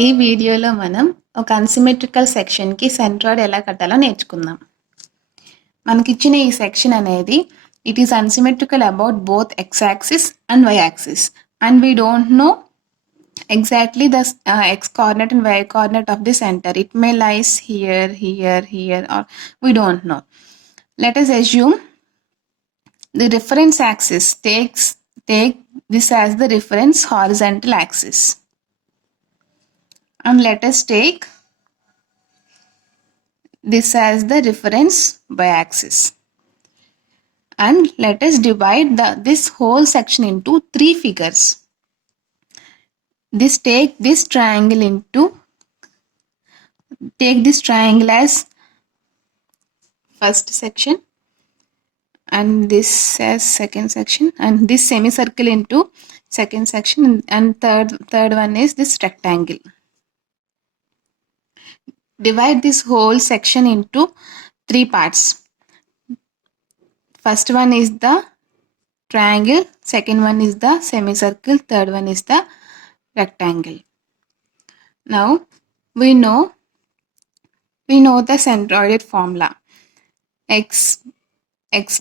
ఈ వీడియోలో మనం ఒక అన్సిమెట్రికల్ సెక్షన్కి సెంట్రాయిడ్ ఎలా కట్టాలో నేర్చుకుందాం. మనకిచ్చిన ఈ సెక్షన్ అనేది it is unsymmetrical about both x axis and y axis and we don't know exactly the x coordinate and y coordinate of the center. It may lies here, here, here, or we don't know. Let us assume the reference axis take this as the reference horizontal axis, and let us take this as the reference y-axis, and let us divide this whole section into three figures. Take this triangle as first section, and this as second section, and this semicircle into second section, and third one is this rectangle. Divide this whole section into three parts. First one is the triangle, second one is the semicircle, third one is the rectangle. Now we know the centroidal formula. X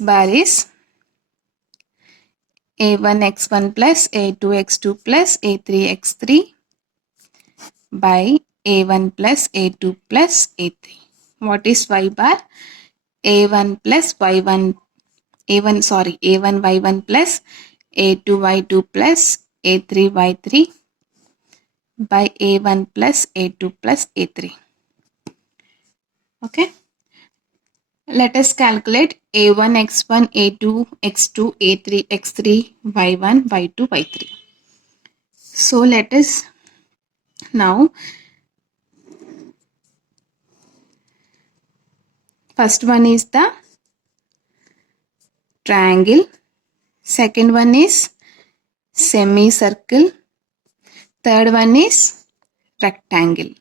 bar is a1 x1 plus a2 x2 plus a3 x3 by a1 plus a2 plus a3. What is y bar? a1 y1 plus a2 y2 plus a3 y3 by a1 plus a2 plus a3. Okay, let us calculate a1 x1 a2 x2 a3 x3 y1 y2 y3. So let us now, first one is the triangle, second one is semicircle, third one is rectangle.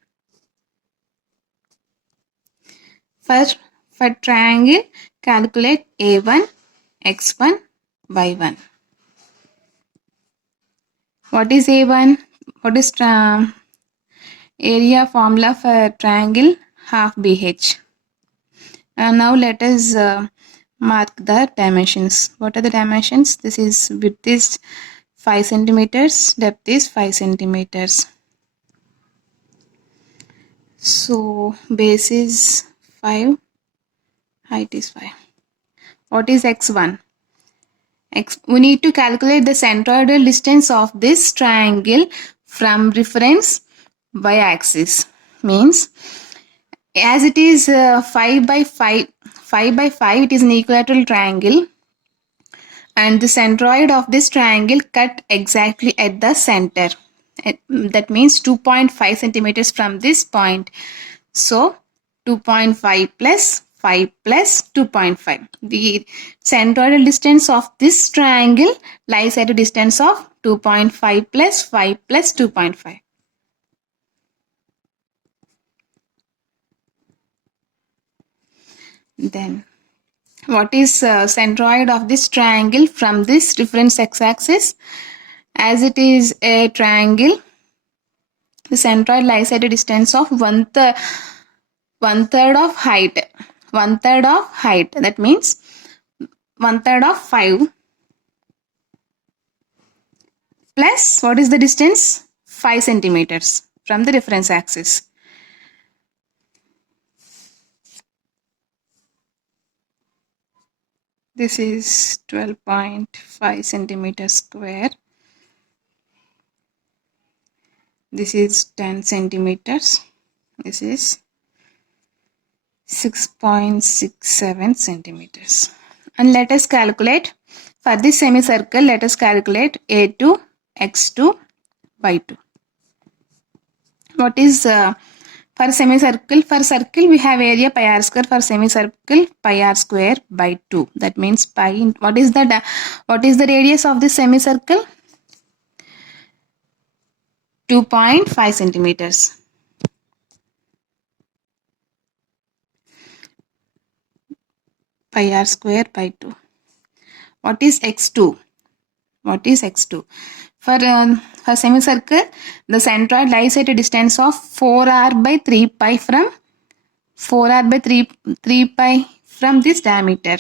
For triangle, calculate a1 x1 y1. What is a1? What is area formula for triangle? Half BH. Now let us mark the dimensions. What are the dimensions? This is width is 5 centimeters, depth is 5 centimeters. So base is 5, height is 5. What is x1? We need to calculate the centroidal distance of this triangle from reference y-axis. Means, as it is 5 by 5, it is an equilateral triangle, and the centroid of this triangle cut exactly at the center. That means 2.5 centimeters from this point. So 2.5 plus 5 plus 2.5. The centroidal distance of this triangle lies at a distance of 2.5 plus 5 plus 2.5. Then, what is centroid of this triangle from this reference x-axis? As it is a triangle, the centroid lies at a distance of one third of height. That means 1/3 of 5 plus, what is the distance? 5 centimeters from the reference axis. This is 12.5 centimeters square. This is 10 centimeters. This is 6.67 centimeters. And let us calculate for this semicircle. Let us calculate a2 x2 y2. What is for semicircle? For circle we have area pi r square. For semicircle, pi r square by 2. That means pi. What is the radius of this semicircle? 2.5 centimeters. Pi r square by 2. What is x2? What is x2? For semicircle, the centroid lies at a distance of 4r by 3 pi from 4r by 3 pi from this diameter.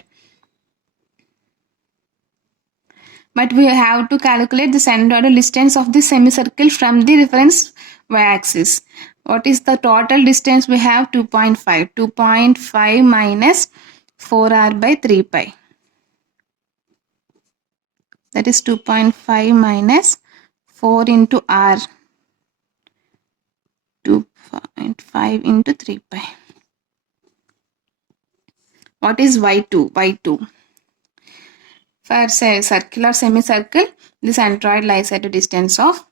But we have to calculate the centroidal distance of the semicircle from the reference y-axis. What is the total distance we have? 2.5. 2.5 minus 4r by 3 pi. That is 2.5 minus 4 into r. 2.5 into 3 pi. What is y2? y2. For circular semicircle, the centroid lies at a distance of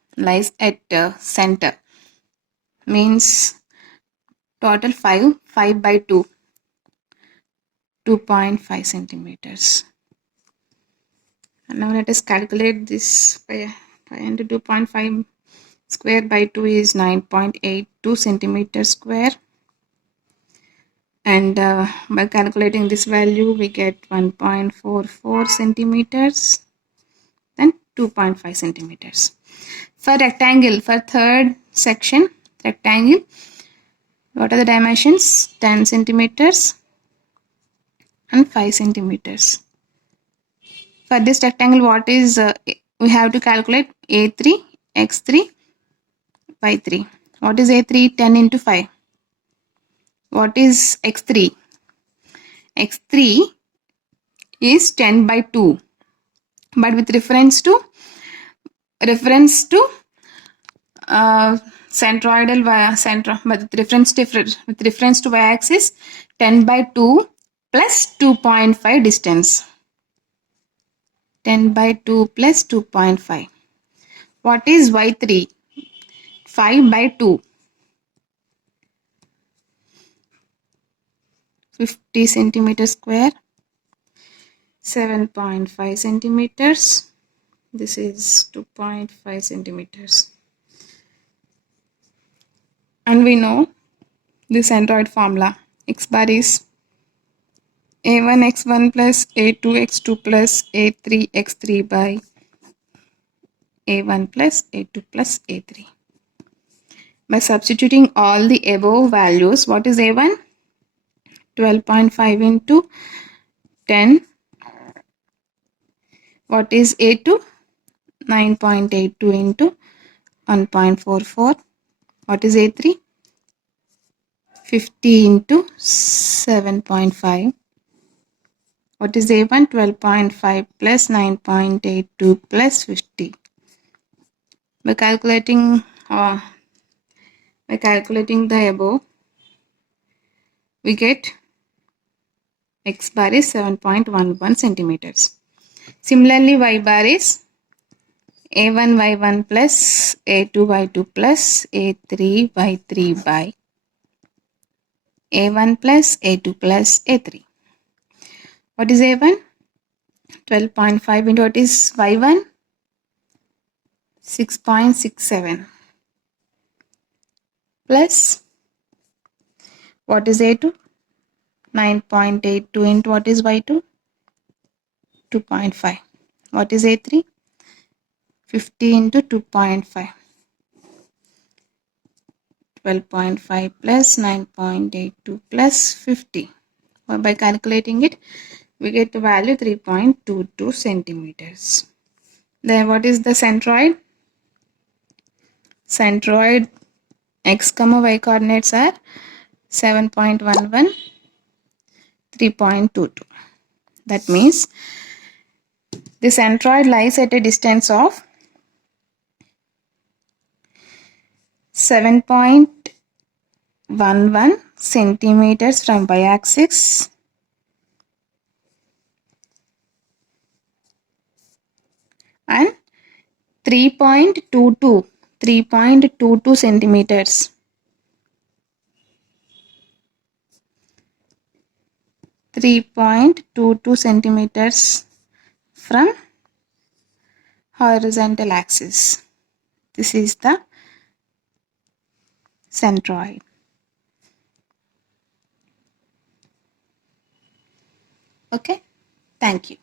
center. Means total 5 by 2. 2.5 centimeters. And now let us calculate this. 5 into 2.5 square by 2 is 9.82 centimeters square. And by calculating this value, we get 1.44 centimeters, then 2.5 centimeters. For rectangle, for third section, rectangle, what are the dimensions? 10 centimeters and 5 centimeters. For this rectangle, what is, we have to calculate A3, X3, Y3. What is A3? 10 into 5. What is X3? X3 is 10 by 2. But with reference to centroidal with reference to y-axis, 10 by 2 plus 2.5 distance. 10 by 2 plus 2.5. What is y3? 5 by 2. 50 centimeters square. 7.5 centimeters. This is 2.5 centimeters. And we know the centroid formula. X bar is a1 x1 plus a2 x2 plus a3 x3 by a1 plus a2 plus a3. By substituting all the above values, what is a1? 12.5 into 10. What is a2? 9.82 into 1.44. What is a3? 50 into 7.5. What is a1? 12.5 plus 9.82 plus 50. By calculating the above, we get x bar is 7.11 centimeters. Similarly, y bar is a1 y1 plus a2 y2 plus a3 y3 by a1 plus a2 plus a3. What is a1? 12.5 into what is y1? 6.67 plus what is a2? 9.82 into what is y2? 2.5. What is a3? 50 into 2.5. 12.5 plus 9.82 plus 50. By calculating it, we get the value 3.22 centimeters. Then what is the centroid? Centroid x, y coordinates are 7.11, 3.22. That means the centroid lies at a distance of 7.11 centimeters from y-axis and 3.22 centimeters. 3.22 centimeters from horizontal axis. This is the centroid. Okay, thank you.